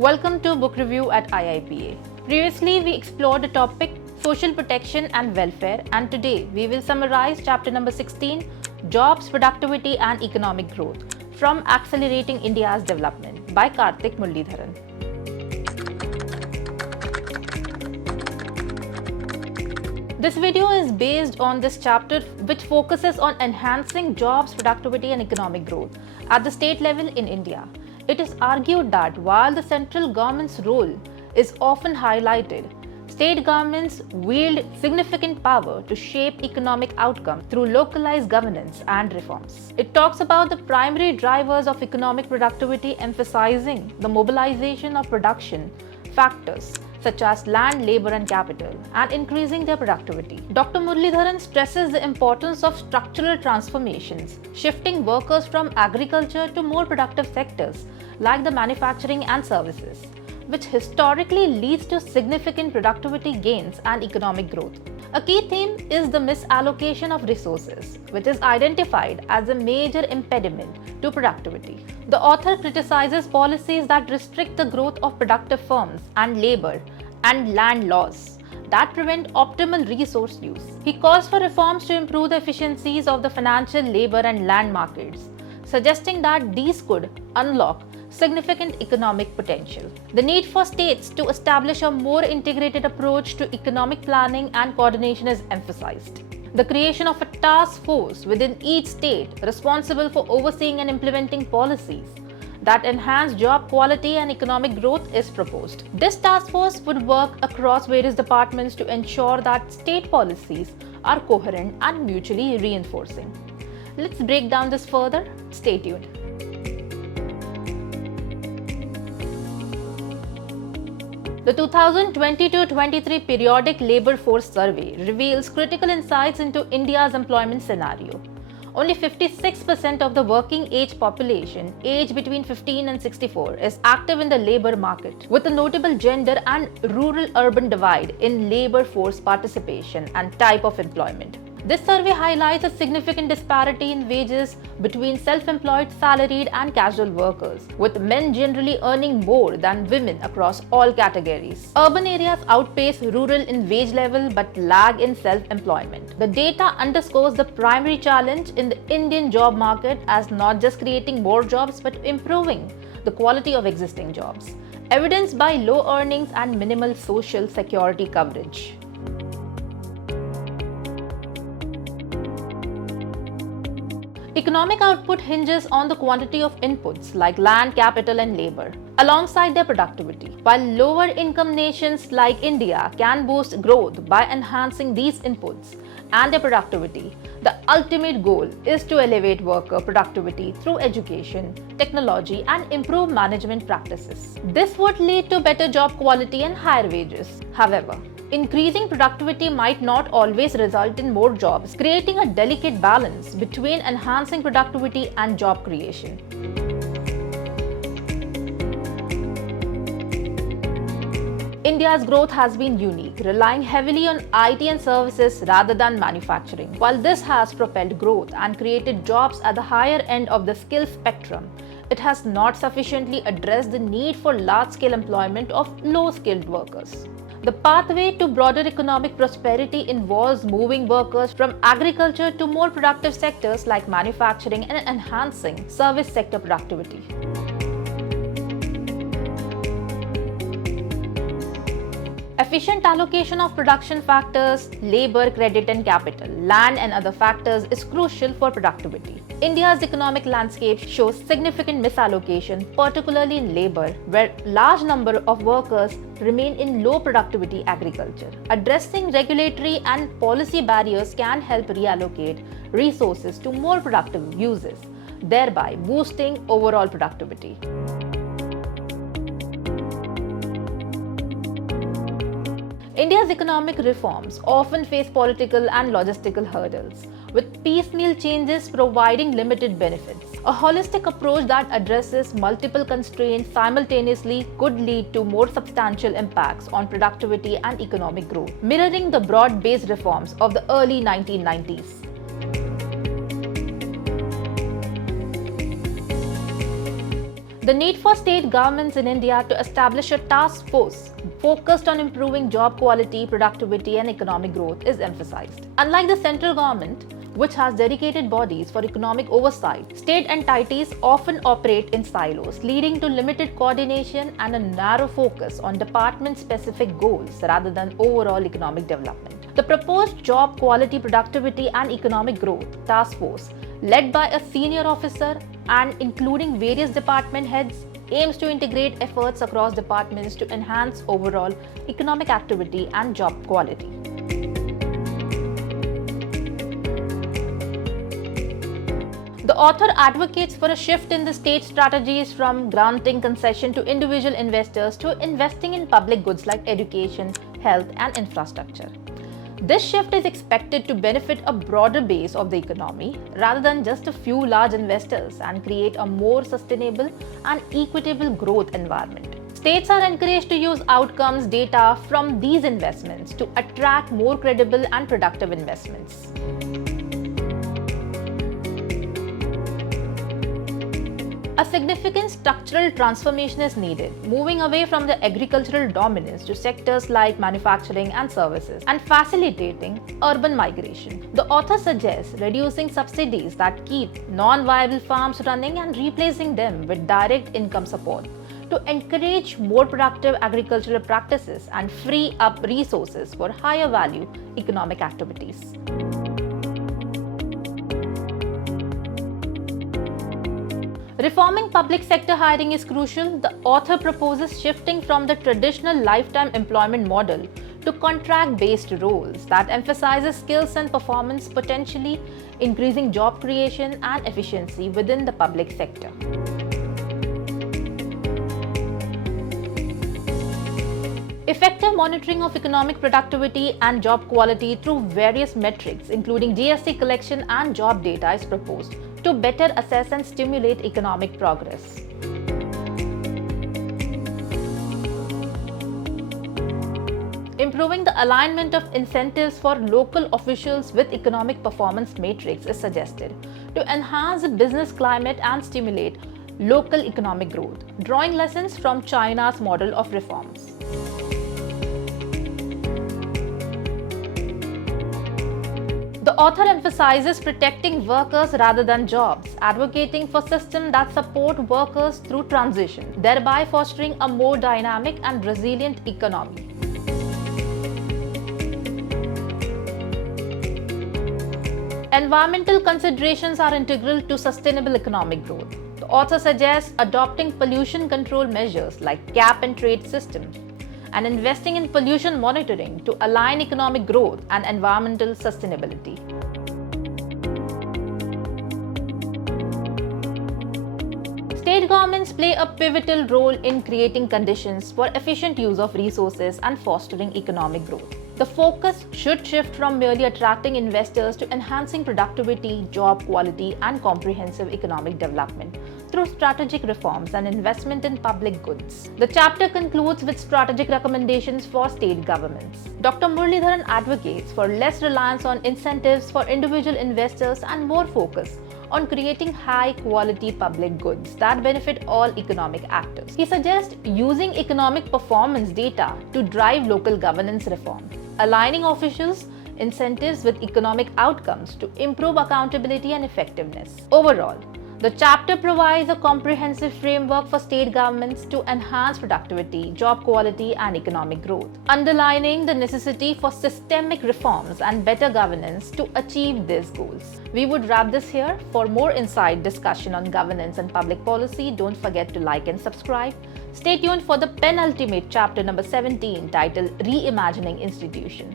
Welcome to Book Review at IIPA. Previously, we explored the topic Social Protection and Welfare, and today we will summarize chapter number 16, Jobs, Productivity and Economic Growth from Accelerating India's Development by Karthik Muralidharan. This video is based on this chapter, which focuses on enhancing jobs, productivity and economic growth at the state level in India. It is argued that while the central government's role is often highlighted, state governments wield significant power to shape economic outcomes through localized governance and reforms. It talks about the primary drivers of economic productivity, emphasizing the mobilization of production factors such as land, labor and capital, and increasing their productivity. Dr. Muralidharan stresses the importance of structural transformations, shifting workers from agriculture to more productive sectors like the manufacturing and services, which historically leads to significant productivity gains and economic growth. A key theme is the misallocation of resources, which is identified as a major impediment to productivity. The author criticizes policies that restrict the growth of productive firms and labor and land laws that prevent optimal resource use. He calls for reforms to improve the efficiencies of the financial, labor and land markets, suggesting that these could unlock significant economic potential. The need for states to establish a more integrated approach to economic planning and coordination is emphasized. The creation of a task force within each state responsible for overseeing and implementing policies that enhance job quality and economic growth is proposed. This task force would work across various departments to ensure that state policies are coherent and mutually reinforcing. Let's break down this further. Stay tuned. The 2022-23 Periodic Labour Force Survey reveals critical insights into India's employment scenario. Only 56% of the working age population, aged between 15 and 64, is active in the labour market, with a notable gender and rural-urban divide in labour force participation and type of employment. This survey highlights a significant disparity in wages between self-employed, salaried and casual workers, with men generally earning more than women across all categories. Urban areas outpace rural in wage level but lag in self-employment. The data underscores the primary challenge in the Indian job market as not just creating more jobs but improving the quality of existing jobs, evidenced by low earnings and minimal social security coverage. Economic output hinges on the quantity of inputs like land, capital and labor, alongside their productivity. While lower income nations like India can boost growth by enhancing these inputs and their productivity, the ultimate goal is to elevate worker productivity through education, technology and improved management practices. This would lead to better job quality and higher wages. However, increasing productivity might not always result in more jobs, creating a delicate balance between enhancing productivity and job creation. India's growth has been unique, relying heavily on IT and services rather than manufacturing. While this has propelled growth and created jobs at the higher end of the skill spectrum, it has not sufficiently addressed the need for large-scale employment of low-skilled workers. The pathway to broader economic prosperity involves moving workers from agriculture to more productive sectors like manufacturing and enhancing service sector productivity. Efficient allocation of production factors, labor, credit and capital, land and other factors is crucial for productivity. India's economic landscape shows significant misallocation, particularly in labor, where large number of workers remain in low productivity agriculture. Addressing regulatory and policy barriers can help reallocate resources to more productive uses, thereby boosting overall productivity. India's economic reforms often face political and logistical hurdles, with piecemeal changes providing limited benefits. A holistic approach that addresses multiple constraints simultaneously could lead to more substantial impacts on productivity and economic growth, mirroring the broad-based reforms of the early 1990s. The need for state governments in India to establish a task force focused on improving job quality, productivity, and economic growth is emphasized. Unlike the central government, which has dedicated bodies for economic oversight, state entities often operate in silos, leading to limited coordination and a narrow focus on department-specific goals rather than overall economic development. The proposed Job Quality, Productivity and Economic Growth Task Force, led by a senior officer and including various department heads, aims to integrate efforts across departments to enhance overall economic activity and job quality. The author advocates for a shift in the state strategies from granting concession to individual investors to investing in public goods like education, health, and infrastructure. This shift is expected to benefit a broader base of the economy rather than just a few large investors and create a more sustainable and equitable growth environment. States are encouraged to use outcomes data from these investments to attract more credible and productive investments. A significant structural transformation is needed, moving away from the agricultural dominance to sectors like manufacturing and services, and facilitating urban migration. The author suggests reducing subsidies that keep non-viable farms running and replacing them with direct income support to encourage more productive agricultural practices and free up resources for higher value economic activities. Reforming public sector hiring is crucial. The author proposes shifting from the traditional lifetime employment model to contract-based roles that emphasizes skills and performance, potentially increasing job creation and efficiency within the public sector. Effective monitoring of economic productivity and job quality through various metrics, including GST collection and job data, is proposed to better assess and stimulate economic progress. Improving the alignment of incentives for local officials with economic performance matrix is suggested to enhance the business climate and stimulate local economic growth, drawing lessons from China's model of reforms. The author emphasizes protecting workers rather than jobs, advocating for systems that support workers through transition, thereby fostering a more dynamic and resilient economy. Environmental considerations are integral to sustainable economic growth. The author suggests adopting pollution control measures like cap and trade systems and investing in pollution monitoring to align economic growth and environmental sustainability. State governments play a pivotal role in creating conditions for efficient use of resources and fostering economic growth. The focus should shift from merely attracting investors to enhancing productivity, job quality, and comprehensive economic development through strategic reforms and investment in public goods. The chapter concludes with strategic recommendations for state governments. Dr. Muralidharan advocates for less reliance on incentives for individual investors and more focus on creating high-quality public goods that benefit all economic actors. He suggests using economic performance data to drive local governance reform, aligning officials' incentives with economic outcomes to improve accountability and effectiveness. Overall, the chapter provides a comprehensive framework for state governments to enhance productivity, job quality, and economic growth, underlining the necessity for systemic reforms and better governance to achieve these goals. We would wrap this here. For more inside discussion on governance and public policy, don't forget to like and subscribe. Stay tuned for the penultimate chapter number 17 titled Reimagining Institution.